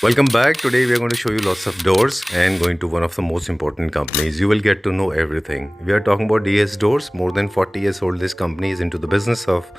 Welcome back. Today we are going to show you lots of doors and going to one of the most important companies. You will get to know everything. We are talking about DS Doors. More than 40 years old, this company is into the business of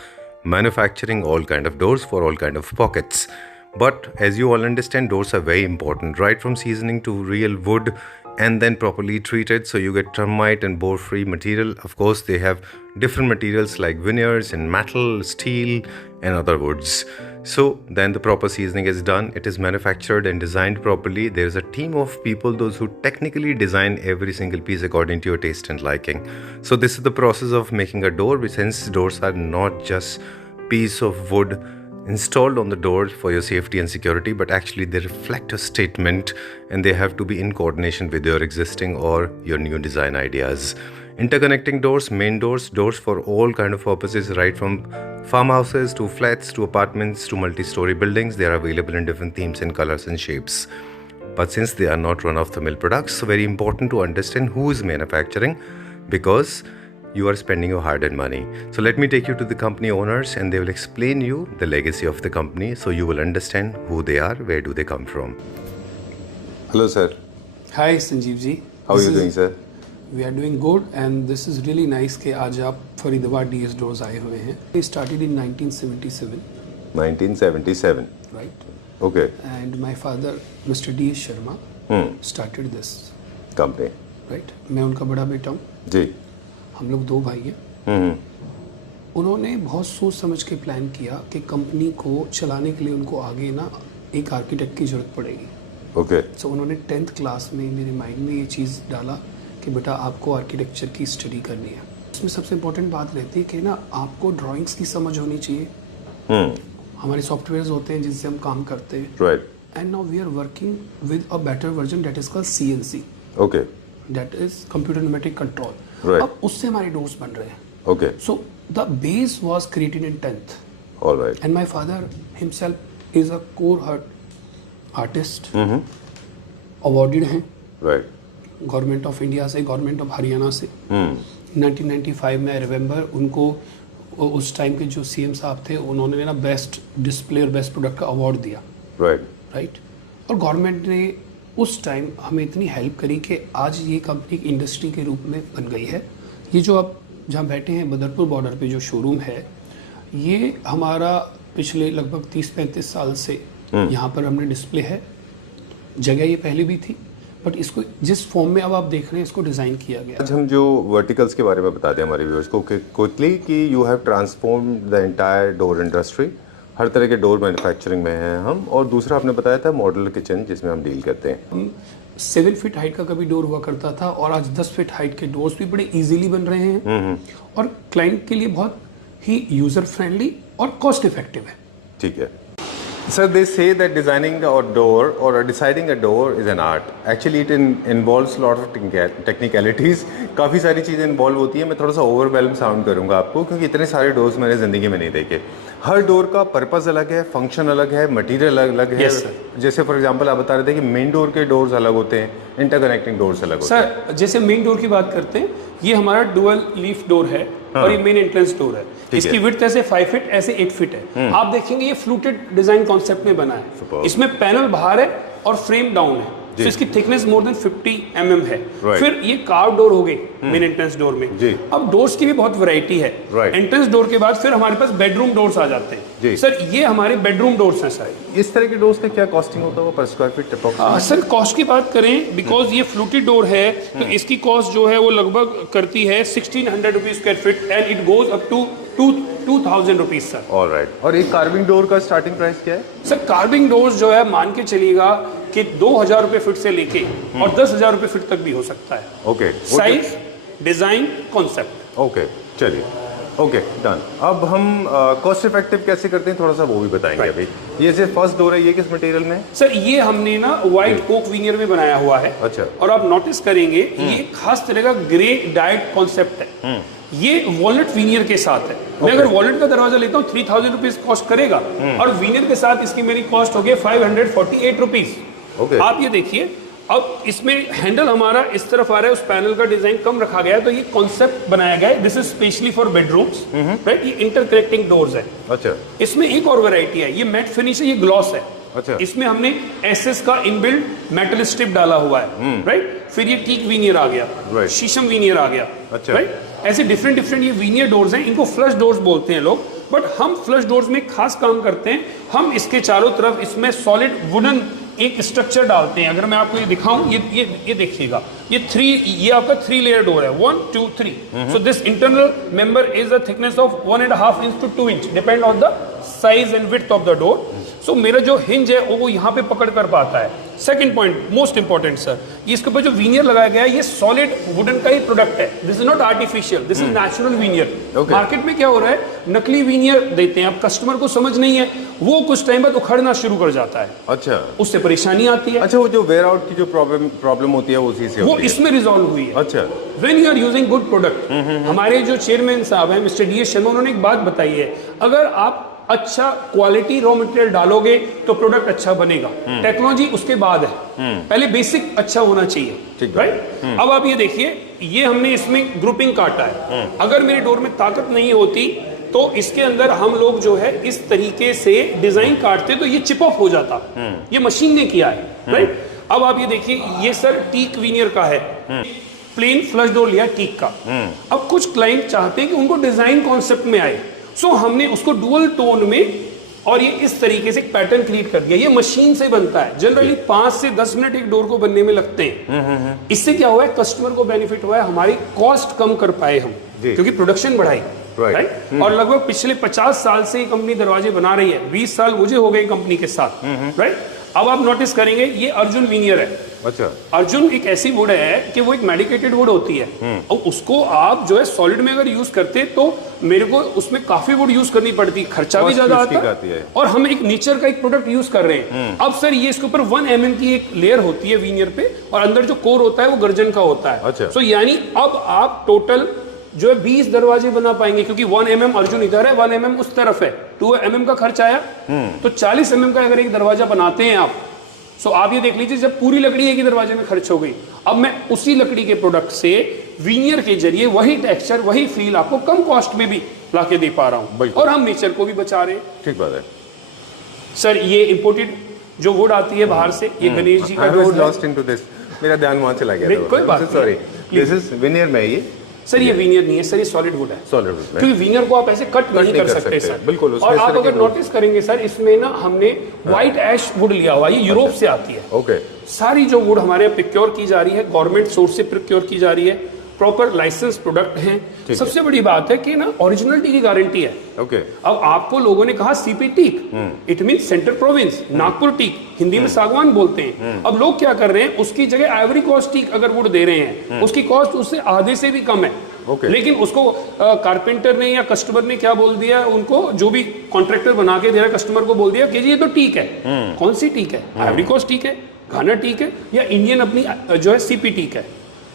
manufacturing all kind of doors for all kind of pockets. But as you all understand, doors are very important, right from seasoning to real wood and then properly treated so you get termite and bore free material. Of course, they have different materials like veneers and metal, steel and other woods. So then the proper seasoning is done. It is manufactured and designed properly. There is a team of people, those who technically design every single piece according to your taste and liking. So this is the process of making a door, since doors are not just piece of wood installed on the door for your safety and security, but actually they reflect a statement and they have to be in coordination with your existing or your new design ideas. Interconnecting doors, main doors, doors for all kind of purposes, right from farmhouses to flats to apartments to multi-story buildings. They are available in different themes and colors and shapes. But since they are not run-of-the-mill products, so very important to understand who is manufacturing, because you are spending your hard-earned money. So let me take you to the company owners and they will explain you the legacy of the company so you will understand who they are, where do they come from. Hello sir. Hi Sanjeev ji. How are you doing sir? We are doing good and this is really nice कि आज आप Faridabad DS Doors आए हुए हैं. We started in 1977. 1977. Right. Okay. And my father, Mr. DS Sharma, started this company. Right. मैं उनका बड़ा बेटा हूँ. जी. हम लोग दो भाई हैं. उन्होंने बहुत सोच समझ के प्लान किया कि कंपनी को चलाने के लिए उनको आगे ना एक आर्किटेक्ट की जरूरत पड़ेगी. ओके. सो उन्होंने 10th क्लास में मेरे माइंड में ये चीज़ डाला कि बेटा आपको आर्किटेक्चर की स्टडी करनी है. इसमें सबसे इम्पोर्टेंट बात रहती है कि ना आपको ड्राइंग्स की समझ होनी चाहिए. हमारे सॉफ्टवेयर्स होते हैं जिनसे हम काम करते हैं. Right. And now we are working with a better version that is called CNC. Okay. That is computer pneumatic control. Right. अब उससे हमारे डोर्स बन रहे हैं. Okay. So the base was created in 10th. All right. And my father himself is a core artist. Awarded हैं Right. Government of India से, government of Haryana से. 1995 में आई रिमेंबर उनको उस टाइम के जो CM साहब थे उन्होंने ना बेस्ट डिस्प्ले और बेस्ट प्रोडक्ट का अवार्ड दिया. राइट. और गवर्नमेंट ने उस टाइम हमें इतनी हेल्प करी कि आज ये कंपनी एक इंडस्ट्री के रूप में बन गई है. ये जो आप जहाँ बैठे हैं बदरपुर बॉर्डर पे जो शोरूम है, ये हमारा पिछले लगभग 30-35 साल से यहाँ पर हमने डिस्प्ले है. जगह ये पहले भी थी बट इसको जिस फॉर्म में अब आप देख रहे हैं इसको डिज़ाइन किया गया. आज हम जो वर्टिकल्स के बारे में बता दें हमारे व्यूअर्स को क्विकली कि you have transformed the entire door industry. हर तरह के डोर मैन्युफैक्चरिंग में हैं हम. और दूसरा आपने बताया था मॉड्यूलर किचन जिसमें हम डील करते हैं. 7 फीट हाइट का कभी डोर हुआ करता था और आज 10 फीट हाइट के डोर्स भी बड़े इजीली बन रहे हैं और क्लाइंट के लिए बहुत ही यूजर फ्रेंडली और कॉस्ट इफेक्टिव है. ठीक है. Sir, they say that designing a door or deciding a door is an art. Actually, it involves lot of technicalities. काफ़ी सारी चीज़ें इन्वॉल्व होती हैं. मैं थोड़ा सा ओवरवेल्म साउंड करूँगा आपको क्योंकि इतने सारे डोर्स मैंने ज़िंदगी में नहीं देखे. हर डोर का पर्पज़ अलग है, फंक्शन अलग है, मटेरियल अलग है. जैसे फॉर एग्जांपल आप बता रहे थे कि मेन डोर के डोर्स अलग होते हैं, इंटरकनेक्टिंग डोर्स अलग होते हैं. सर जैसे मेन डोर की बात करते हैं, ये हमारा डुअल लीफ डोर है और ये मेन एंट्रेंस डोर है. इसकी विड्थ ऐसे 5 फीट ऐसे 8 फीट है. आप देखेंगे ये फ्लूटेड डिजाइन कॉन्सेप्ट में बना है. इसमें पैनल बाहर है और फ्रेम डाउन है. तो इसकी थिकनेस मोर देन 50 mm है. फिर ये कार्व डोर हो गई मेन एंट्रेंस डोर में. अब डोर्स की भी बहुत वैरायटी है. एंट्रेंस डोर के बाद फिर हमारे पास बेडरूम डोर्स आ जाते हैं. सर ये हमारे बेडरूम डोर्स हैं सारे. इस तरह के डोर्स का क्या कॉस्टिंग होता है पर स्क्वायर फीट? सर कॉस्ट की बात करें, बिकॉज ये फ्लूटेड डोर है तो इसकी कॉस्ट जो है वो लगभग करती है 1600 rupees square feet and it goes up to 2000 rupees sir. Alright. और एक कार्विंग डोर का स्टार्टिंग प्राइस क्या है? सर कार्विंग डोर्स जो है मान के चलिएगा कि 2000 रुपए फीट से लेके और 10,000 रुपए फीट तक भी हो सकता है. Okay. Size, design, concept. Okay चलिए. Okay done. अब हम कॉस्ट इफेक्टिव कैसे करते हैं थोड़ा सा वो भी बताएंगे. अभी ये सिर्फ फर्स्ट डोर है, ये किस मटेरियल में? सर ये हमने ना व्हाइट कोक विनियर में बनाया हुआ है. अच्छा. और आप नोटिस करेंगे ये खास तरह का ग्रे डाइट कॉन्सेप्ट है. ये वॉलनट विनियर के साथ है. मैं अगर वॉलनट का दरवाजा लेता हूँ 3000 रुपीज कॉस्ट करेगा और विनियर के साथ इसकी मेरी कॉस्ट हो गई 548 रुपीज. आप ये देखिए अब इसमें हैंडल हमारा इस तरफ आ रहा है, उस पैनल का डिजाइन कम रखा गया है तो ये कॉन्सेप्ट बनाया गया है. This is specially for bedrooms. Right. ये इंटरकनेक्टिंग डोर्स है. अच्छा. इसमें एक और वैरायटी है, ये मैट फिनिश है, ये ग्लॉस है. अच्छा। इसमें हमने एसएस का इनबिल्ट मेटल स्ट्रिप डाला हुआ है, राइट। फिर ये टीक वीनियर आ गया, Right. शीशम वीनियर आ गया, अच्छा। राइट। ऐसे डिफरेंट डिफरेंट ये वीनियर डोर्स हैं, इनको फ्लश डोर्स बोलते हैं लोग, बट हम फ्लश डोर्स में खास काम करते हैं। हम इसके चारों तरफ इसमें सॉलिड वुडन एक स्ट्रक्चर डालते हैं। अगर मैं आपको ये दिखाऊं, ये देखिएगा, ये आपका 3 लेयर डोर है, 1 2 3। So this internal member is a thickness of 1.5 inch to 2 inch, depend on the size and width of the door. So मेरा जो हिंज है वो यहाँ पे पकड़ कर पाता है। Second point most important sir, ये इसके ऊपर जो वीनियर लगाया गया है ये सॉलिड वुडन का ही प्रोडक्ट है। This is not artificial, this is natural veneer. Okay. Market में क्या हो रहा है, नकली वीनियर देते हैं, अब कस्टमर को समझ नहीं है, वो कुछ टाइम बाद उखड़ना शुरू कर जाता है, अच्छा उससे परेशानी आती है। अच्छा, वो जो वेयर आउट की जो प्रॉब्लम होती है वो उसी से वो होती है। इसमें रिजॉल्व हुई है। अच्छा, When you are using good product, हमारे जो चेयरमैन साहब हैं मिस्टर डी एस शर्मा, उन्होंने एक बात बताई है, अगर आप अच्छा क्वालिटी रॉ मटेरियल डालोगे तो प्रोडक्ट अच्छा बनेगा। टेक्नोलॉजी उसके बाद है, पहले बेसिक अच्छा होना चाहिए, ठीक है। राइट। अब आप ये देखिए, ये हमने इसमें ग्रुपिंग काटा है। अगर मेरे डोर में ताकत नहीं होती तो इसके अंदर हम लोग जो है इस तरीके से डिजाइन काटते तो ये चिप ऑफ हो जाता। ये मशीन ने किया है, राइट। अब आप ये देखिए, ये सर टीक वीनियर का है, प्लेन फ्लश डोर लिया टीक का। अब कुछ क्लाइंट चाहते हैं कि उनको डिजाइन कॉन्सेप्ट में आए, सो हमने उसको डुअल टोन में और ये इस तरीके से एक पैटर्न क्रिएट कर दिया। ये मशीन से बनता है, जनरली 5 से 10 मिनट एक डोर को बनने में लगते हैं। इससे क्या हुआ है, कस्टमर को बेनिफिट हुआ है, हमारी कॉस्ट कम कर पाए हम, क्योंकि प्रोडक्शन बढ़ाई, राइट। और लगभग पिछले 50 साल से ये कंपनी दरवाजे बना रही है, 20 साल मुझे हो गए कंपनी के साथ, राइट। अब आप नोटिस करेंगे ये अर्जुन वीनियर है। अच्छा, अर्जुन एक ऐसी वुड है कि वो एक मेडिकेटेड वुड होती है, और उसको आप जो है सॉलिड में अगर यूज करते तो मेरे को उसमें काफी वुड यूज करनी पड़ती, खर्चा भी ज्यादा आता है, और हम एक नेचर का एक प्रोडक्ट यूज कर रहे हैं। अब सर ये इसके ऊपर 1 mm की एक लेयर होती है वीनियर पे, और अंदर जो कोर होता है वो गर्जन का होता है। अच्छा। सो यानी अब आप टोटल जो है 20 दरवाजे बना पाएंगे, क्योंकि 1 mm अर्जुन इधर है, 1 mm उस तरफ है, 2 mm का खर्च आया, तो 40 mm का अगर एक दरवाजा बनाते हैं आप, सो आप ये देख लीजिए जब पूरी लकड़ी एक ही दरवाजे में खर्च हो गई, अब मैं उसी लकड़ी के प्रोडक्ट से वीनियर के जरिए वही टेक्सचर वही फील आपको कम कॉस्ट में भी लाके दे पा रहा हूं, और हम नेचर को भी बचा रहे हैं। ठीक बात है सर। ये इंपोर्टेड जो वुड आती है बाहर से, ये गणेश जी का डोर लॉस्ट इनटू दिस, मेरा ध्यान वहां चला गया था। कोई बात नहीं, सॉरी, दिस इज विनियर में ये सर, ये वीनियर नहीं है सर, ये सॉलिड वुड है। सॉलिड वुड में, क्योंकि वीनियर को आप ऐसे कट नहीं कर सकते सर, बिल्कुल। और आप अगर नोटिस करेंगे सर, इसमें ना हमने व्हाइट ऐश वुड लिया हुआ, ये यूरोप से आती है। ओके, सारी जो वुड हमारे यहाँ प्रोक्योर की जा रही है, गवर्नमेंट सोर्स से प्रोक्योर की जा रही है, प्रॉपर लाइसेंस प्रोडक्ट हैं। सबसे बड़ी बात है कि ना ओरिजिनलिटी की गारंटी है। ओके। अब आपको लोगों ने कहा CP teak, it mean central province, Nagpur teak, Hindi में सागवान बोलते हैं। अब लोग क्या कर रहे हैं, उसकी जगह आइवरी कोस्ट टीक अगर वुड दे रहे हैं, उसकी कॉस्ट उससे आधे से भी कम है। लेकिन उसको कारपेंटर ने या कस्टमर ने क्या बोल दिया, उनको जो भी कॉन्ट्रैक्टर बना के दे रहा है कस्टमर को बोल दिया कि जी ये तो टीक है। कौन सी टीक है? आइवरी कोस्ट टीक है, घाना टीक है, या इंडियन अपनी जो है सीपी टीक है,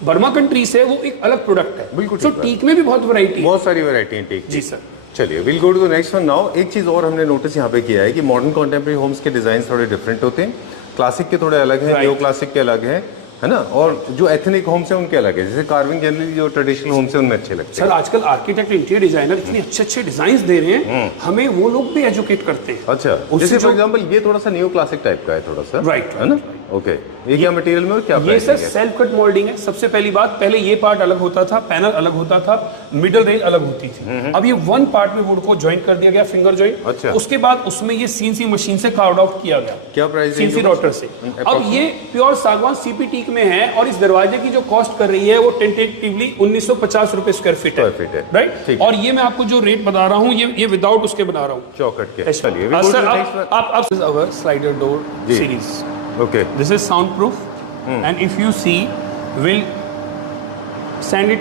बर्मा कंट्री से, वो एक अलग प्रोडक्ट है। बिल्कुल। तो टीक में भी बहुत वैरायटी है, बहुत सारी वैरायटी है टीक। जी सर। चलिए, will go to the next one now. एक चीज और हमने नोटिस यहाँ पे किया है कि मॉडर्न कॉन्टेम्प्रेरी होम्स के डिजाइन थोड़े डिफरेंट होते हैं, क्लासिक के थोड़े अलग हैं, न्यू क्लासिक के अलग हैं, है ना, और जो एथनिक होम्स हैं उनके अलग है। जैसे कार्विंग जनरली जो ट्रेडिशनल होम्स हैं उनमें अच्छे लगते हैं। सर आजकल आर्किटेक्ट इंटीरियर डिजाइनर इतने अच्छे डिजाइन्स दे रहे हैं, हमें वो लोग भी एजुकेट करते हैं। अच्छा, जैसे फॉर एग्जांपल ये थोड़ा सा न्यू क्लासिक टाइप का है, थोड़ा सा, राइट, है ना। ओके, ये क्या मटेरियल में और क्या ये सर सेल्फ कट मोल्डिंग है। सबसे पहली बात, पहले ये पार्ट अलग होता था, पैनल अलग होता था, मिडल रेंज अलग होती थी। अब ये 1 पार्ट में वुड को ज्वाइन कर दिया गया, फिंगर ज्वाइन। अच्छा। उसके बाद उसमें ये सीएनसी मशीन से कार्व आउट किया गया। क्या प्राइस? सीएनसी रोटर से। अब ये प्योर सागवान सीपी टीक में है, और इस दरवाजे की जो कॉस्ट कर रही है वो टेंटेटिवली 1950 रुपए स्क्वायर फीट है, राइट। और ये मैं आपको जो रेट बता रहा हूँ, ये विदाउट उसके बना रहा हूँ, चौकट के। चलिए सर, आप our slider door series. Okay. This is soundproof, and if you see, we'll send it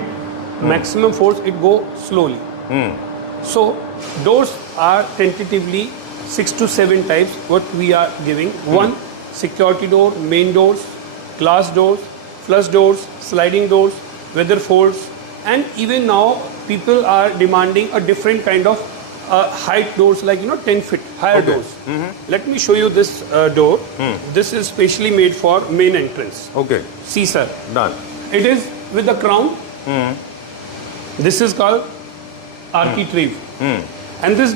maximum force. It go slowly. So doors are tentatively 6 to 7 types. What we are giving: 1 security door, main doors, glass doors, flush doors, sliding doors, weather folds, and even now people are demanding a different kind of height doors, like 10 feet higher doors. Let me show you this door. This is specially made for main entrance. Okay. See sir, Done. it is with the crown. This is called architrave. and this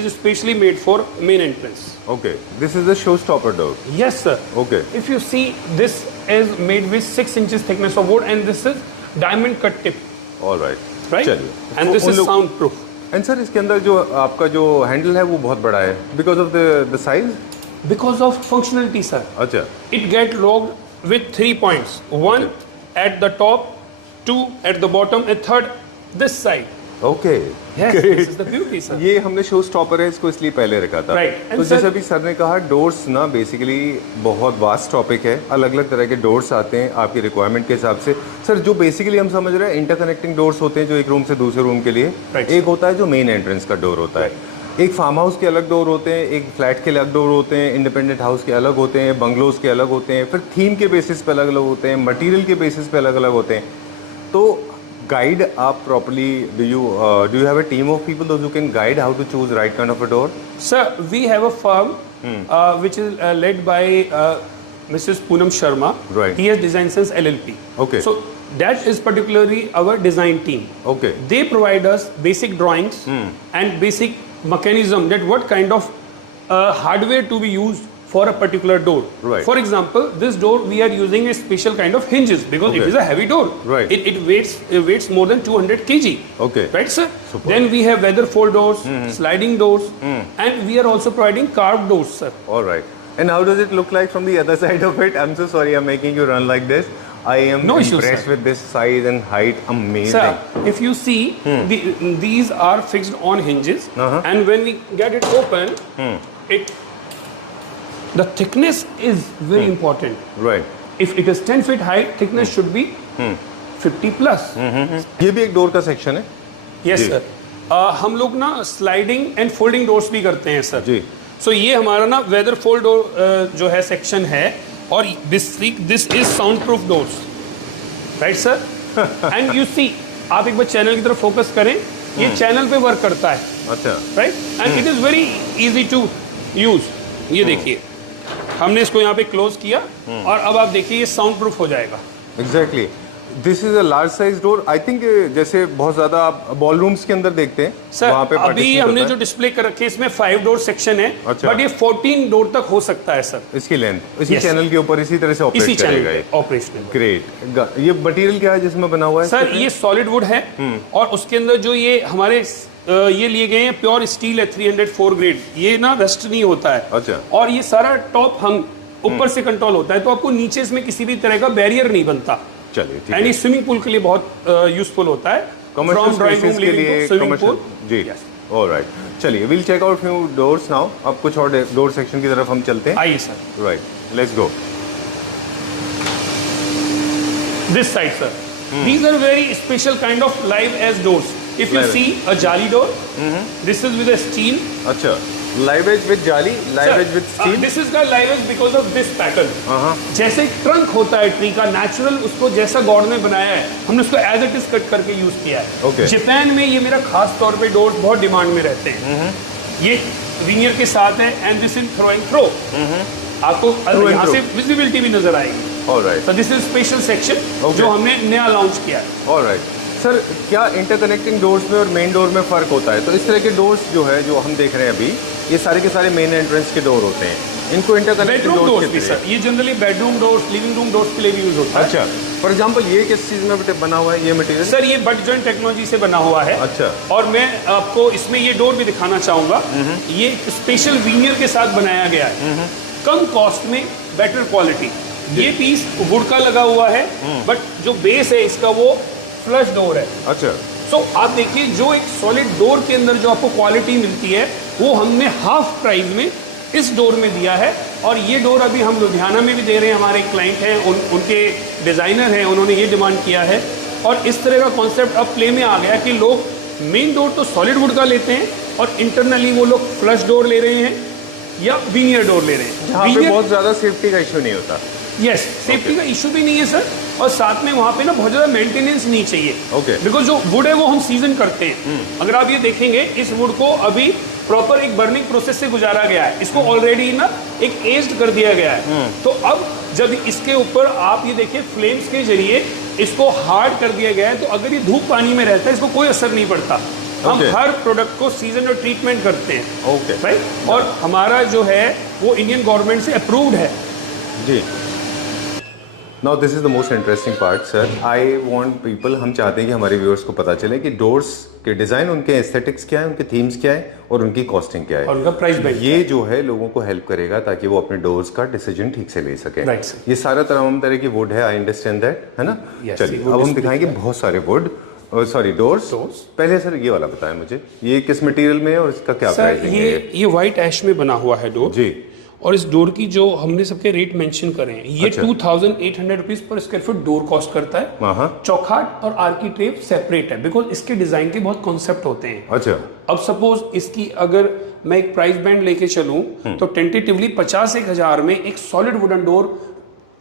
is specially made for main entrance. Okay, this is the showstopper door. Yes, sir. Okay. If you see, this is made with 6 inches thickness of wood, and this is diamond cut tip, All right. right? चलिए. And this उन is लोग- soundproof. And sir, इसके अंदर जो आपका जो handle है वो बहुत बड़ा है because of the size. Because of functionality, sir. अच्छा. It get locked with 3 points. One at the top, 2 at the bottom, and third this side. Okay. Yes, this is the beauty, sir. ये हमने show stopper है इसको इसलिए पहले रखा था. Right. And तो sir- जैसे अभी सर ने कहा डोर्स ना बेसिकली बहुत वास्ट टॉपिक है. अलग अलग तरह के डोर्स आते हैं आपकी रिक्वायरमेंट के हिसाब से. सर जो बेसिकली हम समझ रहे हैं इंटरकनेक्टिंग डोर्स होते हैं जो एक रूम से दूसरे रूम के लिए. Right. एक होता है जो मेन एंट्रेंस का डोर होता है. एक फार्म हाउस के अलग डोर होते हैं, एक फ्लैट के अलग डोर होते हैं, इंडिपेंडेंट हाउस के अलग होते हैं, बंगलोज के अलग होते हैं, फिर थीम के बेसिस पे अलग अलग होते हैं, मटेरियल के बेसिस पे अलग अलग होते हैं. तो गाइड आप properly do you have a team of people those who can guide how to choose right kind of a door? Sir, we have a firm which is led by Mrs. Poonam Sharma. Right. TS Design Sense LLP. Okay. So that is particularly our design team. Okay. They provide us basic drawings and basic mechanism that what kind of hardware to be used for a particular door. Right. For example, this door we are using a special kind of hinges because Okay. it is a heavy door. Right. It weighs more than 200 kg. Okay. Right, sir? Super. Then we have weather fold doors, sliding doors, and we are also providing carved doors, sir. All right. And how does it look like from the other side of it? I'm so sorry I'm making you run like this. I am No issues, impressed sir. with this size and height. Amazing. Sir, if you see, these are fixed on hinges, Uh-huh. and when we get it open, the thickness is very important. Right. If it is 10 feet high, thickness should be 50 plus. ये भी एक door का section है. Yes, जी. sir. हम लोग ना sliding and folding doors भी करते हैं, सर. जी. सो ये हमारा ना वेदर फोल्ड डोर जो है सेक्शन है, और this is sound proof doors, right sir? And you see, आप एक बार चैनल की तरफ फोकस करें, ये चैनल पे वर्क करता है, अच्छा. Right? And it is very easy to use. ये देखिए, हमने इसको यहाँ पे क्लोज किया, और अब आप देखिए ये साउंड प्रूफ हो जाएगा. Exactly. This is a large size door. I think जैसे बहुत ज्यादा आप बॉल रूम्स के अंदर देखते हैं सर. वहाँ पे अभी partition हमने होता जो है. डिस्प्ले कर रखे हैं इसमें 5 डोर सेक्शन है, अच्छा. बट ये 14 डोर तक हो सकता है, सर. इसकी लेंथ इसी Yes. चैनल के ऊपर इसी तरह से इसी ऑपरेट चैनल करेगा पे ये. ऑपरेशनल. ग्रेट. ये मटेरियल क्या है जिसमें बना हुआ है? सर ये सॉलिड वुड है, और उसके अंदर जो ये हमारे ये लिए गए हैं प्योर स्टील है 304 ग्रेड. ये ना रस्ट नहीं होता है. अच्छा. और ये सारा टॉप हंग ऊपर से कंट्रोल होता है, तो आपको नीचे इसमें किसी भी तरह का बैरियर नहीं बनता. चलिए ठीक एंड है. ये स्विमिंग पूल के लिए बहुत यूजफुल होता है. कमर्शियल ड्राइंग रूम, स्पेसेस के लिविंग लिए रूम, स्विमिंग कमर्शियल. पूल. जी. ऑलराइट. चलिए will check out few doors now. अब कुछ और डोर सेक्शन की तरफ हम चलते हैं. आइए sir. Right. Let's go. This side, sir. These are very special kind of live edge doors. If you Live see a jali door, this is with a steel. अच्छा. लाइव एज विद जाली, live edge with steel. This is का live edge because of this pattern. जैसे trunk होता है tree का natural, उसको जैसा God ने बनाया है, हमने उसको एज इट इज कट करके यूज किया है. Okay. जापान में ये मेरा खास तौर पे डोर्स बहुत डिमांड में रहते हैं. ये विनियर के साथ है, and this in throw and throw. आपको and यहाँ throw. से विजिबिलिटी भी नजर आएगी. ऑलराइट. तो this is special section Okay. जो हमने नया लॉन्च किया है. ऑलराइट. सर क्या इंटरकनेक्टिंग डोर्स में और मेन डोर में फ़र्क होता है? तो इस तरह के डोर्स जो है जो हम देख रहे हैं अभी, ये सारे के सारे मेन एंट्रेंस के डोर होते हैं. इनको इंटरकनेक्टिंग बेडरूम डोर्स डोर्स भी सर, ये generally bedroom doors, living room doors के लिए भी यूज होता है. अच्छा. फॉर एग्जांपल ये किस चीज़ में बना हुआ है ये मटेरियल? सर ये बट जॉइंट टेक्नोलॉजी से बना हुआ है. अच्छा. और मैं आपको इसमें ये डोर भी दिखाना चाहूंगा. ये स्पेशल विनियर के साथ बनाया गया है, कम कॉस्ट में बेटर क्वालिटी. ये पीस वुड का लगा हुआ है, बट जो बेस है इसका वो फ्लश डोर है. अच्छा. सो आप देखिए, जो एक सॉलिड डोर के अंदर जो आपको क्वालिटी मिलती है, वो हमने हाफ प्राइस में इस डोर में दिया है. और ये डोर अभी हम लुधियाना में भी दे रहे हैं. हमारे क्लाइंट हैं, उनके डिज़ाइनर हैं, उन्होंने ये डिमांड किया है. और इस तरह का कॉन्सेप्ट अब प्ले में आ गया कि लोग मेन डोर तो सॉलिड वुड का लेते हैं, और इंटरनली वो लोग फ्लश डोर ले रहे हैं या विनियर डोर ले रहे हैं. जहाँ पे बहुत ज़्यादा सेफ्टी का इशू नहीं होता. यस, सेफ्टी का इशू भी नहीं है सर, और साथ में वहाँ पे ना बहुत ज़्यादा मेंटेनेंस नहीं चाहिए. Okay. बिकॉज जो वुड है वो हम सीजन करते हैं. अगर आप ये देखेंगे, इस वुड को अभी प्रॉपर एक बर्निंग प्रोसेस से गुजारा गया है. इसको ऑलरेडी ना एक एज्ड कर दिया गया है. तो अब जब इसके ऊपर आप ये देखिए फ्लेम्स के जरिए इसको हार्ड कर दिया गया है, तो अगर ये धूप पानी में रहता है इसको कोई असर नहीं पड़ता. हम Okay. हर प्रोडक्ट को सीजन और ट्रीटमेंट करते हैं। Okay. राइट, और हमारा जो है वो इंडियन गवर्नमेंट से अप्रूव्ड है। जी। Now this is the most interesting part, sir. I want people, हम चाहते हैं कि हमारे व्यूअर्स को पता चले कि डोर्स के डिज़ाइन, उनके एस्थेटिक्स क्या है, उनके थीम्स क्या है और उनकी कॉस्टिंग क्या है और उनका प्राइस बैंड ये जो है लोगों को हेल्प करेगा ताकि वो अपने डोर्स का डिसीजन ठीक से ले सके। Right, sir. ये सारा तमाम तरह की वुड है, आई अंडरस्टैंड दैट, है ना? Yes, चलिए wood अब हम display दिखाएंगे बहुत सारे वुड, सॉरी डोर्स। पहले सर ये वाला बताएं मुझे, ये किस मटेरियल में है और इसका क्या सर प्राइसिंग है? ये व्हाइट ऐश में बना हुआ है डोर जी। और इस डोर की जो हमने सबके रेट मेंशन करे हैं, ये अच्छा। 2800 rupees per square foot door cost करता है। हाँ। चौखाट और आर्किटेक्ट सेपरेट है बिकॉज इसके डिजाइन के बहुत कॉन्सेप्ट होते हैं। अच्छा। अब सपोज इसकी अगर मैं एक प्राइस बैंड लेके चलूं तो टेंटेटिवली 50-1000 में एक solid wooden door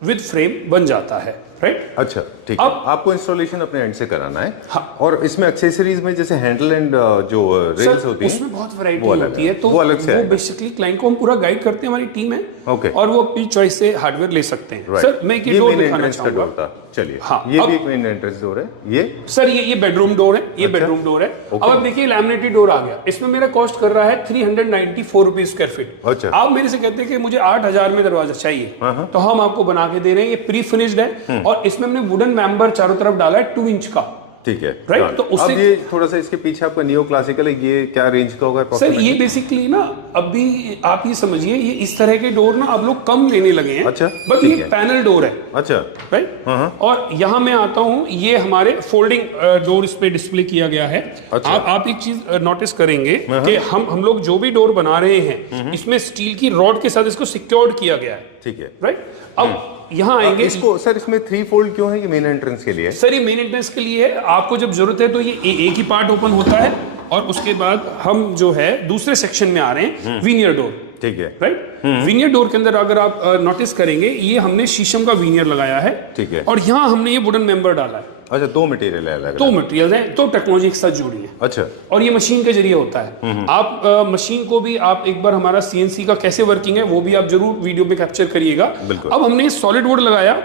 with frame बन जाता है। राइट, अच्छा ठीक है। अब आपको इंस्टॉलेशन अपने एंड से कराना है। हाँ। और इसमें एक्सेसरीज में जैसे हैंडल एंड जो रेल्स सर, होती हैं उसमें बहुत वैरायटी वो अलग होती है, तो वो अलग से वो आएगा। बेसिकली क्लाइंट को हम पूरा गाइड करते हैं, हमारी टीम है। Okay. और वो अपनी चॉइस से हार्डवेयर ले सकते हैं। Right. सर मैं एक ये डोर मेन दिखाना एंट्रेंस का चाहूंगा। डोर था। चलिए हाँ, ये अब- भी एक मेन एंट्रेंस डोर है। ये सर ये बेडरूम डोर है, ये अच्छा। बेडरूम डोर है। Okay. अब आप देखिए लैमिनेटेड डोर आ गया, इसमें मेरा कॉस्ट कर रहा है 394 रुपीज स्क्वायर फीट। अच्छा। आप मेरे से कहते हैं कि मुझे 8000 में दरवाजा चाहिए, तो हम आपको बना के दे रहे हैं। ये प्री फिनिश्ड है और इसमें हमने वुडन मेंबर चारों तरफ डाला है 2 इंच का। ठीक है। Right, हाँ। तो उससे- अब ये थोड़ा सा इसके पीछे आपका नियो क्लासिकल है, ये क्या रेंज का होगा सर approximately? ये बेसिकली ना अभी आप ये समझिए, ये इस तरह के डोर ना आप लोग कम लेने लगे हैं। अच्छा, बट ठीक ये है। पैनल डोर है। अच्छा। राइट, और यहाँ मैं आता हूँ, ये हमारे फोल्डिंग डोर इस पे डिस्प्ले किया गया है। अच्छा। आप एक चीज नोटिस करेंगे कि हम लोग जो भी डोर बना रहे हैं इसमें स्टील की रॉड के साथ इसको सिक्योर्ड किया गया है। ठीक है। राइट, अब यहाँ आएंगे। इसको सर इसमें 3 फोल्ड क्यों है? ये मेन एंट्रेंस के लिए है। सर ये मेन एंट्रेंस के लिए है, आपको जब जरूरत है तो ये एक ही पार्ट ओपन होता है और उसके बाद हम जो है दूसरे सेक्शन में आ रहे हैं, वीनियर डोर। ठीक है। राइट, वीनियर डोर के अंदर अगर आप नोटिस करेंगे, ये हमने शीशम का वीनियर लगाया है। ठीक है। और यहाँ हमने ये वुडन मेंबर डाला है। अच्छा, 2 मटेरियल है अलग। 2 मटेरियल हैं, तो टेक्नोलॉजी के साथ जुड़ी है। अच्छा। और ये मशीन के जरिए होता है। आप मशीन को भी आप एक बार हमारा सीएनसी का कैसे वर्किंग है वो भी आप जरूर वीडियो में कैप्चर करिएगा। बिल्कुल। अब हमने सॉलिड वुड लगाया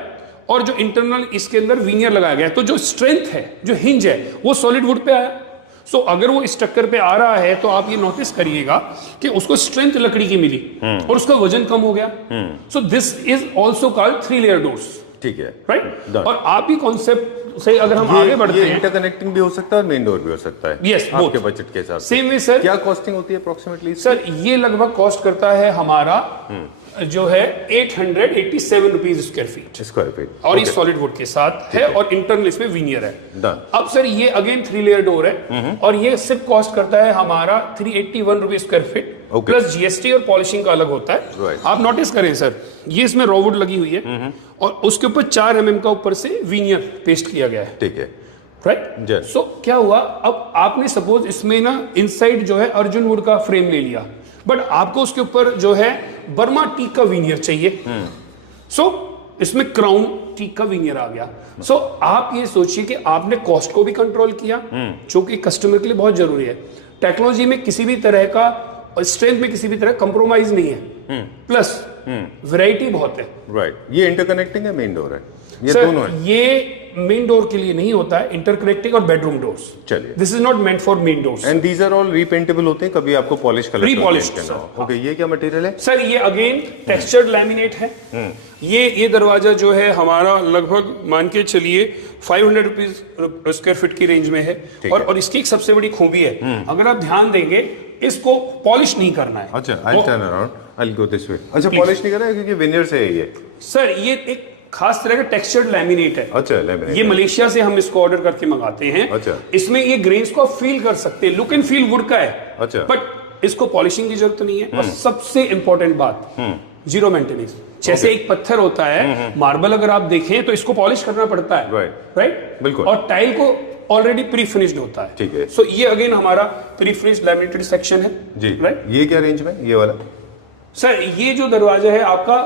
और जो इंटरनल इसके अंदर वीनियर लगाया गया, तो जो स्ट्रेंथ है, जो हिंज है, वो सॉलिड वुड पे आया। सो अगर वो इस टक्कर पे आ रहा है तो आप ये नोटिस करिएगा कि उसको स्ट्रेंथ लकड़ी की मिली और उसका वजन कम हो गया। So this is also called 3 layer doors. ठीक है। राइट, और आप ही कॉन्सेप्ट से अगर हम आगे बढ़ते ये हैं, इंटरकनेक्टिंग भी हो सकता है और मेन डोर भी हो सकता है। Yes, आपके both. बजट के हिसाब से। Same way sir. क्या कॉस्टिंग होती है अप्रोक्सीमेटली? सर ये लगभग कॉस्ट करता है हमारा जो है 887 rupees square feet. Square feet. और ये सॉलिड वुड के साथ है और इंटरनल इसमें वीनियर है। डन। अब सर ये अगेन 3 लेयर डोर है और ये सिर्फ कॉस्ट करता है हमारा 381 rupees square feet, Okay. Plus GST और पॉलिशिंग का अलग होता है। Right. आप नोटिस करें सर, ये इसमें रॉ वुड लगी हुई है और उसके ऊपर 4 mm का ऊपर से वीनियर पेस्ट किया गया है। ठीक है। Right, Yes. सो क्या हुआ, अब आपने सपोज इसमें ना इनसाइड जो है अर्जुन वुड का फ्रेम ले लिया, बट आपको उसके ऊपर जो है बर्मा टीक का वीनियर चाहिए। सो इसमें क्राउन टीक का वीनियर आ गया। सो आप ये सोचिए कि आपने कॉस्ट को भी कंट्रोल किया, जो कि कस्टमर के लिए बहुत जरूरी है। टेक्नोलॉजी में किसी भी तरह का और स्ट्रेंथ में किसी भी तरह कंप्रोमाइज नहीं है, प्लस वैरायटी बहुत है। राइट। ये इंटरकनेक्टिंग है, मेन डोर है, ये सर दोनों है। ये मेन डोर के लिए नहीं होता है, इंटरकनेक्टिंग और बेडरूम डोर्स। चलिए। This is not meant for main doors. And these are all repaintable होते हैं, कभी आपको पॉलिश कलर Repolished, ओके। ये क्या मटेरियल है? सर ये अगेन टेक्सचर्ड लैमिनेट है। ये दरवाजा जो है हमारा लगभग मान के चलिए 500 रुपीज स्क्वायर फीट की रेंज में है। और इसकी एक सबसे बड़ी खूबी है, अगर आप ध्यान देंगे इसको पॉलिश नहीं करना है। अच्छा, I turn around, I go this way. अच्छा, पॉलिश नहीं करना है क्योंकि विनियर से है ये। सर ये एक खास तरह का टेक्सचर्ड लैमिनेट है। अच्छा, laminate ये है। मलेशिया से हम इसको ऑर्डर करके मंगाते हैं। अच्छा। इसमें ये ग्रेन्स को आप फील कर सकते हैं, लुक एंड फील वुड का है। अच्छा। बट इसको पॉलिशिंग की जरूरत नहीं है। और सबसे इंपॉर्टेंट बात, जीरो मेंटेनेंस। जैसे एक पत्थर होता है, मार्बल अगर आप देखें तो इसको पॉलिश करना पड़ता है। राइट, बिल्कुल। और टाइल को ऑलरेडी प्री फिनिश्ड होता है। ठीक है। सो ये अगेन हमारा प्री फिनिश्ड लैमिनेटेड सेक्शन है जी। राइट। ये क्या रेंज में, ये वाला? सर ये जो दरवाजा है आपका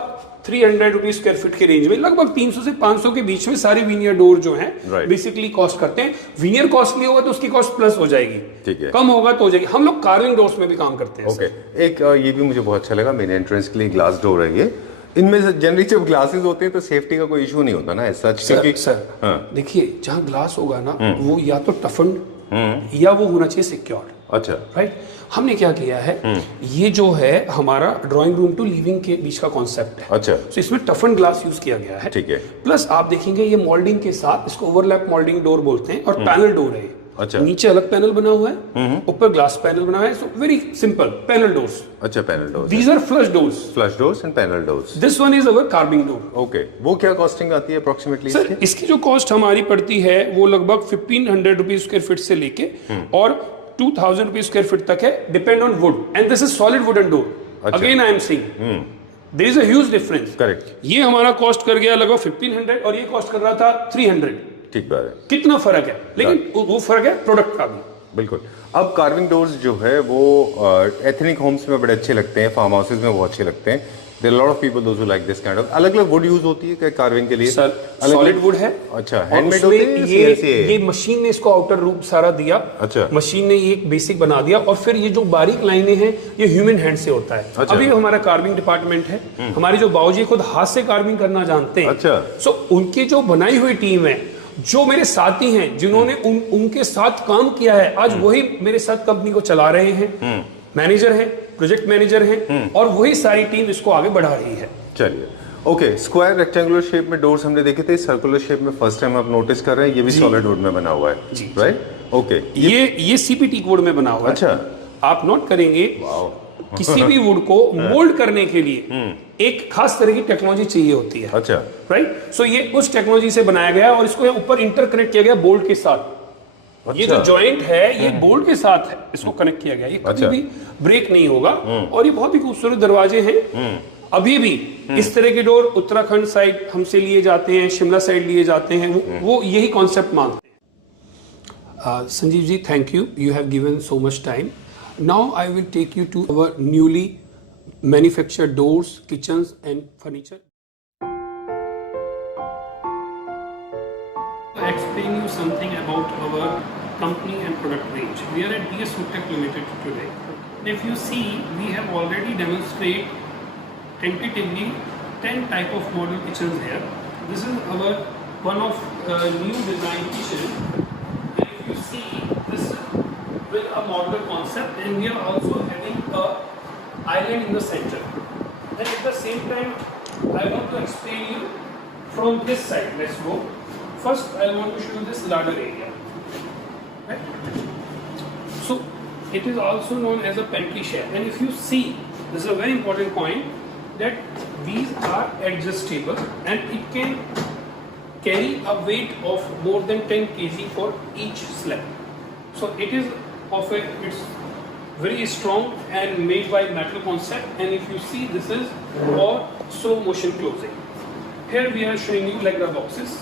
300 रुपीज स्क्वायर फीट की रेंज में, लगभग 300 से 500 के बीच में सारे वीनियर डोर जो हैं Right. बेसिकली कॉस्ट करते हैं। वीनियर कॉस्टली होगा तो उसकी कॉस्ट प्लस हो जाएगी, ठीक है। कम होगा तो हो जाएगी। हम लोग कार्विंग डोर्स में भी काम करते हैं। ओके। एक ये भी मुझे बहुत अच्छा लगा, मेन एंट्रेंस के लिए ग्लास डोर है ये। इनमें से जनरली जब ग्लासेस होते हैं तो सेफ्टी का कोई इशू नहीं होता ना, ऐसा। सर देखिए जहाँ ग्लास होगा ना, वो या तो टफन या वो होना चाहिए सिक्योर। अच्छा। राइट। हमने क्या किया है, ये जो है हमारा ड्राइंग रूम टू लिविंग के बीच का कॉन्सेप्ट है। अच्छा। तो इसमें टफन ग्लास यूज किया गया है। ठीक है। प्लस आप देखेंगे ये मोल्डिंग के साथ, इसको ओवरलैप मोल्डिंग डोर बोलते हैं, और पैनल डोर है। अच्छा। नीचे अलग पैनल बना हुआ है, ऊपर ग्लास पैनल बना हुआ है। So very simple panel doors. अच्छा, panel doors. These are flush doors. Flush doors and panel doors. This one is our carving door. Okay, वो क्या कॉस्टिंग आती है अप्रोक्सीमेटली? सर इसकी जो कॉस्ट हमारी पड़ती है वो लगभग 1500 रुपीज स्क्वायर फीट से लेके और 2000 रुपीज स्क्वायर फीट तक है, depend on wood, and this is solid wooden door. Again I am saying there is a huge difference. Correct. ये हमारा कॉस्ट कर गया लगभग 1500 और ये कॉस्ट कर रहा था 300। ठीक बात है। कितना फर्क है, लेकिन वो फर्क है प्रोडक्ट का भी। बिल्कुल। अब कार्विंग डोर्स जो है वो एथनिक होम्स में बड़े अच्छे लगते हैं, फार्म हाउसेज में बहुत अच्छे लगते हैं। There are lot of people those who like this kind of. अलग-अलग वुड यूज होती है क्या कार्विंग के लिए? सर सॉलिड वुड है। अच्छा, और हैंडमेड उसमें होते हैं? ये मशीन ने इसको आउटर रूप सारा दिया। अच्छा। मशीन ने ये एक बेसिक बना दिया, और फिर ये जो बारीक लाइनें हैं ये ह्यूमन हैंड से होता है। अच्छा। अभी हमारा कार्विंग डिपार्टमेंट है, हमारे जो बाबूजी खुद हाथ से कार्विंग करना जानते हैं। अच्छा। सो उनकी जो बनाई हुई टीम है, जो मेरे साथी हैं जिन्होंने उनके साथ काम किया है, आज वही मेरे साथ कंपनी को चला रहे हैं। मैनेजर है, प्रोजेक्ट मैनेजर है, और वही सारी टीम इसको आगे बढ़ा रही है। चलिए, ओके। स्क्वायर रेक्टेंगुलर शेप में डोर्स हमने देखे थे, सर्कुलर शेप में फर्स्ट टाइम आप नोटिस कर रहे हैं। ये भी सॉलिड वुड में बना हुआ है, राइट? ओके। ये सीपीटी वुड में बना हुआ है। अच्छा। आप नोट करेंगे किसी भी वुड को मोल्ड करने के लिए एक खास तरह की टेक्नोलॉजी चाहिए होती है। अच्छा। राइट। सो ये उस टेक्नोलॉजी से बनाया गया और इसको ऊपर इंटरकनेक्ट किया गया बोल्ट के साथ। अच्छा। ये जो जॉइंट है ये बोल्ट के साथ है, इसको कनेक्ट किया गया। ये कभी भी ब्रेक नहीं होगा, और ये बहुत ही खूबसूरत दरवाजे हैं। अभी भी इस तरह के डोर उत्तराखंड साइड हमसे लिए जाते हैं, शिमला साइड लिए जाते हैं, वो यही कॉन्सेप्ट मांगते हैं। Sanjeev ji, thank you, you have given so much time. Now I will take you to our newly manufactured doors, kitchens and furniture. I explain you something about our company and product range. We are at DS Foodtech Limited today. And if you see, we have already demonstrated tentatively 10 type of model kitchens here. This is our one of new design kitchen. And if you see, this with a modular concept, and we are also having a island in the center. And at the same time, I want to explain you from this side. Let's go. First, I want to show you this larder area. Right? So, it is also known as a pantry shelf. And if you see, this is a very important point, that these are adjustable and it can carry a weight of more than 10 kg for each slab. So, it is it's very strong and made by metal concept. And if you see, this is all slow motion closing. Here we are showing you like the boxes,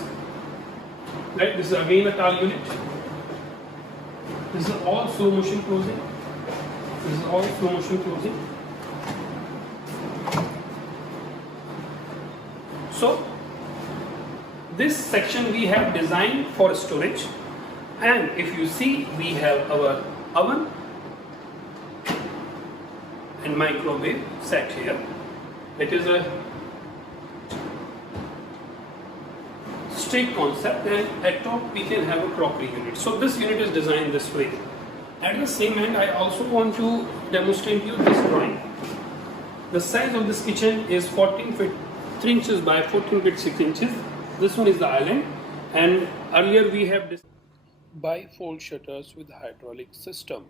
right? This is again a tall unit. This is all slow motion closing. This is all slow motion closing. So this section we have designed for storage. And if you see, we have our oven and microwave set here. It is a straight concept, and at top we can have a crockery unit. So this unit is designed this way. At the same end, I also want to demonstrate you this drawing. The size of this kitchen is 14 feet 3 inches by 14 feet 6 inches. This one is the island, and earlier we have this bifold shutters with hydraulic system.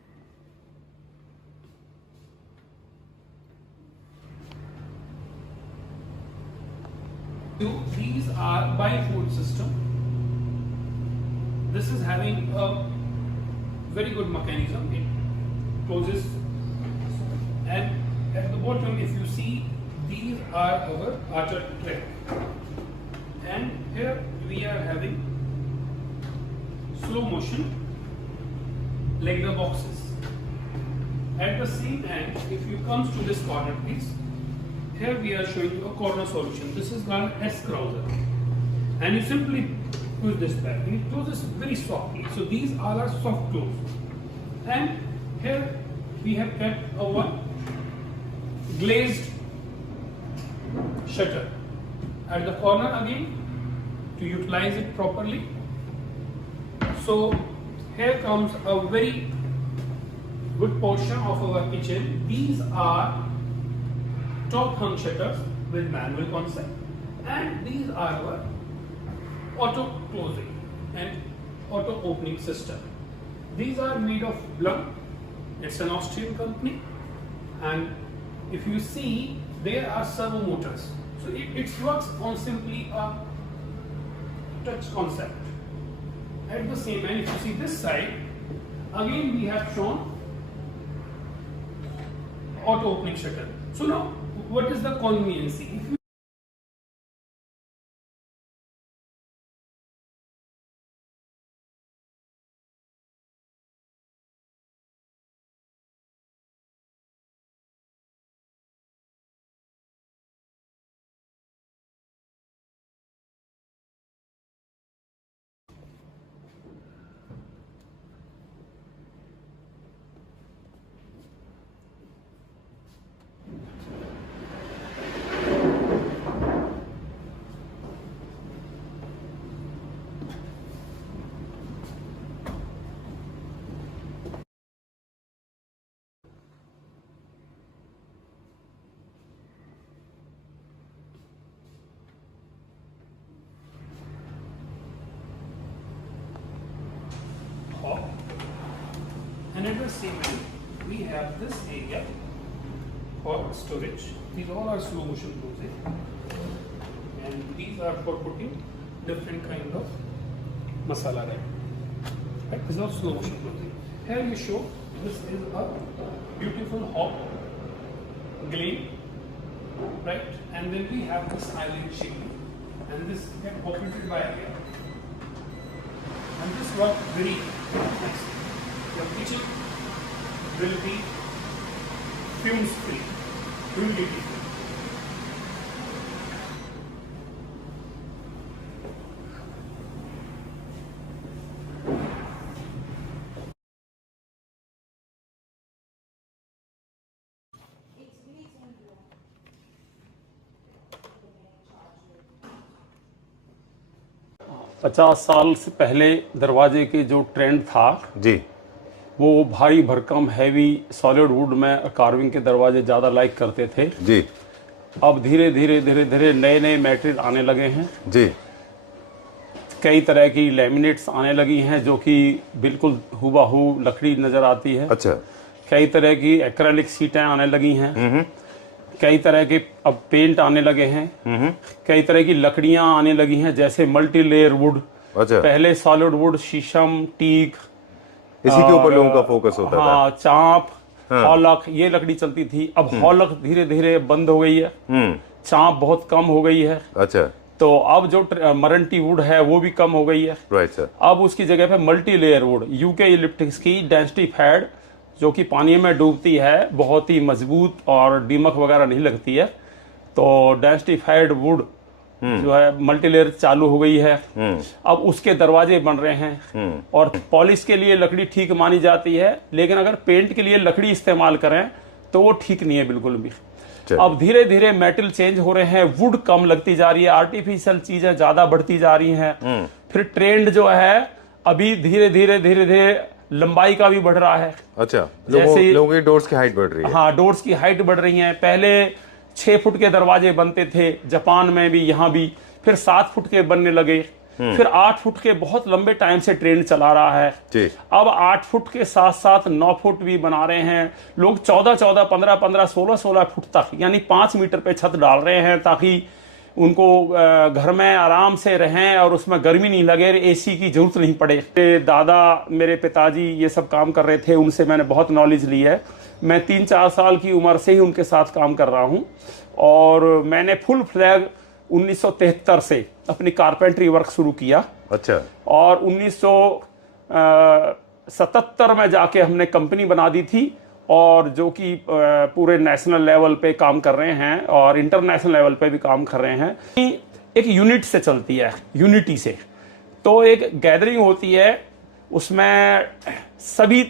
These are bifold system. This is having a very good mechanism. It closes, and at the bottom, if you see, these are our archer track, and here we are having slow motion like the boxes. At the same end, if you come to this corner piece, here we are showing you a corner solution. This is called S-Crouser, and you simply push this back and it closes very softly. So these all are soft close. And here we have kept a one glazed shutter at the corner again to utilize it properly. So here comes a very good portion of our kitchen. These are top hung shutters with manual concept, and these are our auto closing and auto opening system. These are made of Blum. It's an Austrian company, and if you see, there are servo motors, so it works on simply a touch concept. At the same end, if you see this side, again we have shown auto opening shutter. So now, what is the conveniency? If you and at the same end, we have this area for storage. These all are slow motion closing, and these are for putting different kind of masala right? These are slow motion closing. Here you show this is a beautiful hot glade, right? And then we have this island shape, and this get operated by air, and this works very nicely. Your kitchen will be fumes free, humidity free. पचास साल से पहले दरवाजे के जो trend था जी, वो भारी भरकम हैवी सॉलिड वुड में कार्विंग के दरवाजे ज़्यादा लाइक करते थे जी, अब धीरे धीरे नए नए मटेरियल आने लगे हैं जी, कई तरह की लैमिनेट्स आने लगी हैं जो कि बिल्कुल हुबहू लकड़ी नज़र आती है अच्छा, कई तरह की एक्रेलिक सीटें आने लगी हैं कई तरह के अब पेंट आने लगे हैं कई तरह की लकड़ियां आने लगी हैं जैसे मल्टी लेयर वुड अच्छा, पहले सॉलिड वुड शीशम टीक इसी के ऊपर लोगों का फोकस होता था। हाँ चांप हॉलक ये लकड़ी चलती थी, अब हॉलक धीरे धीरे बंद हो गई है, चांप बहुत कम हो गई है, अच्छा, तो अब जो मरंटी वुड है वो भी कम हो गई है, राइट सर। अब उसकी जगह पे मल्टी लेयर वुड यूके इलिप्टिक्स की डेंसिफाइड जो कि पानी में डूबती है, बहुत ही मजबूत और दीमक वगैरह नहीं लगती है, तो डेंसिफाइड वुड जो है मल्टी लेयर चालू हो गई है। अब उसके दरवाजे बन रहे हैं और पॉलिश के लिए लकड़ी ठीक मानी जाती है, लेकिन अगर पेंट के लिए लकड़ी इस्तेमाल करें तो वो ठीक नहीं है बिल्कुल भी। अब धीरे धीरे मेटल चेंज हो रहे हैं, वुड कम लगती जा रही है, आर्टिफिशियल चीजें ज्यादा बढ़ती जा रही हैं। फिर ट्रेंड जो है अभी धीरे धीरे लंबाई का भी बढ़ रहा है। अच्छा, लोगों की डोर्स की हाइट बढ़ रही है। हाँ, डोर्स की हाइट बढ़ रही है। पहले 6 फुट के दरवाजे बनते थे, जापान में भी, यहाँ भी, फिर 7 फुट के बनने लगे, फिर 8 फुट के बहुत लंबे टाइम से ट्रेंड चला रहा है। अब 8 फुट के साथ साथ 9 फुट भी बना रहे हैं लोग, 14, 15, 16 फुट तक, यानी 5 मीटर पे छत डाल रहे हैं ताकि उनको घर में आराम से रहें और उसमें गर्मी नहीं लगे, एसी की जरूरत नहीं पड़े। दादा मेरे पिताजी ये सब काम कर रहे थे, उनसे मैंने बहुत नॉलेज ली है। मैं 3-4 साल की उम्र से ही उनके साथ काम कर रहा हूँ और मैंने फुल फ्लैग 1973 से अपनी कारपेंट्री वर्क शुरू किया। अच्छा। और 1977 में जाके हमने कंपनी बना दी थी और जो कि पूरे नेशनल लेवल पे काम कर रहे हैं और इंटरनेशनल लेवल पे भी काम कर रहे हैं। एक यूनिट से चलती है, यूनिटी से। तो एक गैदरिंग होती है, उसमें सभी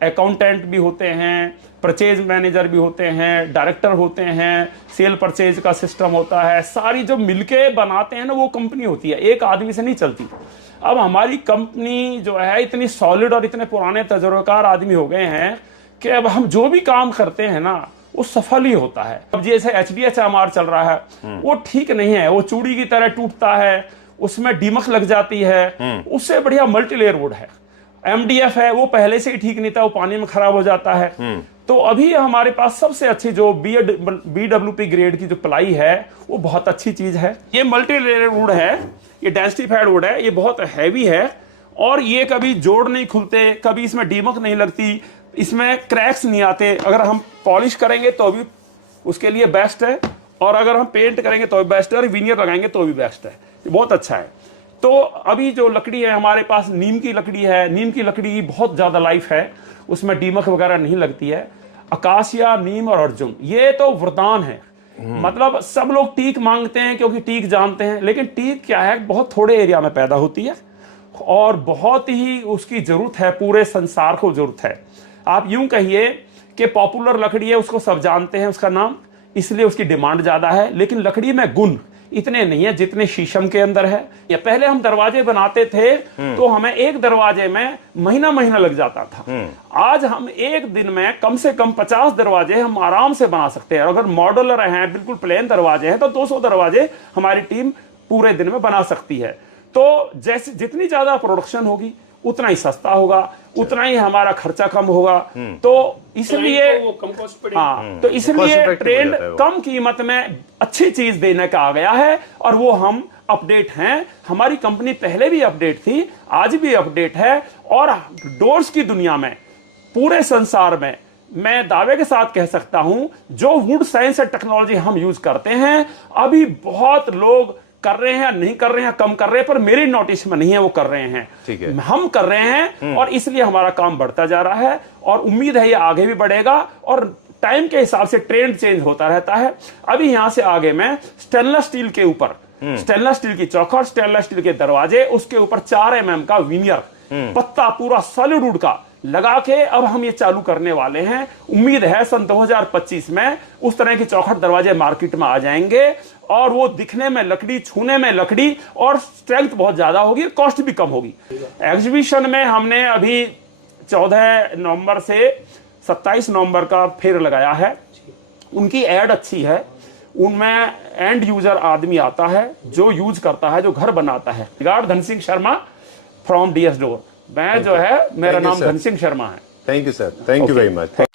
अकाउंटेंट भी होते हैं, परचेज मैनेजर भी होते हैं, डायरेक्टर होते हैं, सेल परचेज का सिस्टम होता है, सारी जो मिलके बनाते हैं ना वो कंपनी होती है, एक आदमी से नहीं चलती। अब हमारी कंपनी जो है इतनी सॉलिड और इतने पुराने तजुर्बेकार आदमी हो गए हैं कि अब हम जो भी काम करते हैं ना वो सफल ही होता है। अब जैसे HDHMR चल रहा है वो ठीक नहीं है, वो चूड़ी की तरह टूटता है, उसमें दीमक लग जाती है। उससे बढ़िया मल्टीलेयर वुड है। MDF है, वो पहले से ही ठीक नहीं था, वो पानी में खराब हो जाता है। तो अभी हमारे पास सबसे अच्छी जो BWP ग्रेड की जो प्लाई है वो बहुत अच्छी चीज है। ये मल्टीलेयर वुड है, ये डेंसिफाइड वुड है, ये बहुत हैवी है और ये कभी जोड़ नहीं खुलते, कभी इसमें दीमक नहीं लगती, इसमें क्रैक्स नहीं आते। अगर हम पॉलिश करेंगे तो भी उसके लिए बेस्ट है और अगर हम पेंट करेंगे तो भी बेस्ट है और विनियर लगाएंगे तो भी बेस्ट है। ये बहुत अच्छा है। तो अभी जो लकड़ी है हमारे पास नीम की लकड़ी है, नीम की लकड़ी की बहुत ज्यादा लाइफ है, उसमें दीमक वगैरह नहीं लगती है। अकासिया, नीम और अर्जुन ये तो वरदान है। मतलब सब लोग टीक मांगते हैं क्योंकि टीक जानते हैं, लेकिन टीक क्या है, बहुत थोड़े एरिया में पैदा होती है और बहुत ही उसकी जरूरत है, पूरे संसार को जरूरत है। आप यूं कहिए कि पॉपुलर लकड़ी है, उसको सब जानते हैं उसका नाम, इसलिए उसकी डिमांड ज्यादा है, लेकिन लकड़ी में गुण इतने नहीं है जितने शीशम के अंदर है। या पहले हम दरवाजे बनाते थे तो हमें एक दरवाजे में महीना महीना लग जाता था। आज हम एक दिन में कम से कम 50 दरवाजे हम आराम से बना सकते हैं। अगर मॉड्यूलर हैं, बिल्कुल प्लेन दरवाजे हैं, तो 200 दरवाजे हमारी टीम पूरे दिन में बना सकती है। तो जैसे जितनी ज्यादा प्रोडक्शन होगी उतना ही सस्ता होगा, उतना ही हमारा खर्चा कम होगा। तो इसलिए हाँ, तो इसलिए ट्रेंड कम कीमत में अच्छी चीज देने का आ गया है और वो हम अपडेट हैं। हमारी कंपनी पहले भी अपडेट थी, आज भी अपडेट है और डोर्स की दुनिया में, पूरे संसार में मैं दावे के साथ कह सकता हूं जो वुड साइंस एंड टेक्नोलॉजी हम यूज करते हैं, अभी बहुत लोग कर रहे हैं, नहीं कर रहे हैं, कम कर रहे हैं, पर मेरी नोटिस में नहीं है वो कर रहे हैं। ठीक है, हम कर रहे हैं और इसलिए हमारा काम बढ़ता जा रहा है और उम्मीद है ये आगे भी बढ़ेगा और टाइम के हिसाब से ट्रेंड चेंज होता रहता है। अभी यहां से आगे मैं स्टेनलेस स्टील के ऊपर, स्टेनलेस स्टील की चौखट, स्टेनलेस स्टील के दरवाजे, उसके ऊपर 4 mm का विनियर पत्ता पूरा सॉलिड वुड का लगा के अब हम ये चालू करने वाले हैं। उम्मीद है सन 2025 में उस तरह की चौखट दरवाजे मार्केट में आ जाएंगे और वो दिखने में लकड़ी, छूने में लकड़ी और स्ट्रेंथ बहुत ज्यादा होगी, कॉस्ट भी कम होगी। एग्जीबिशन में हमने अभी 14 नवंबर से 27 नवंबर का फेयर लगाया है। उनकी एड अच्छी है, उनमें एंड यूजर आदमी आता है जो यूज करता है, जो घर बनाता है। Dhan Singh Sharma from DS door. मैं जो है, मेरा नाम धन सिंह शर्मा है। Thank you sir, thank you very much.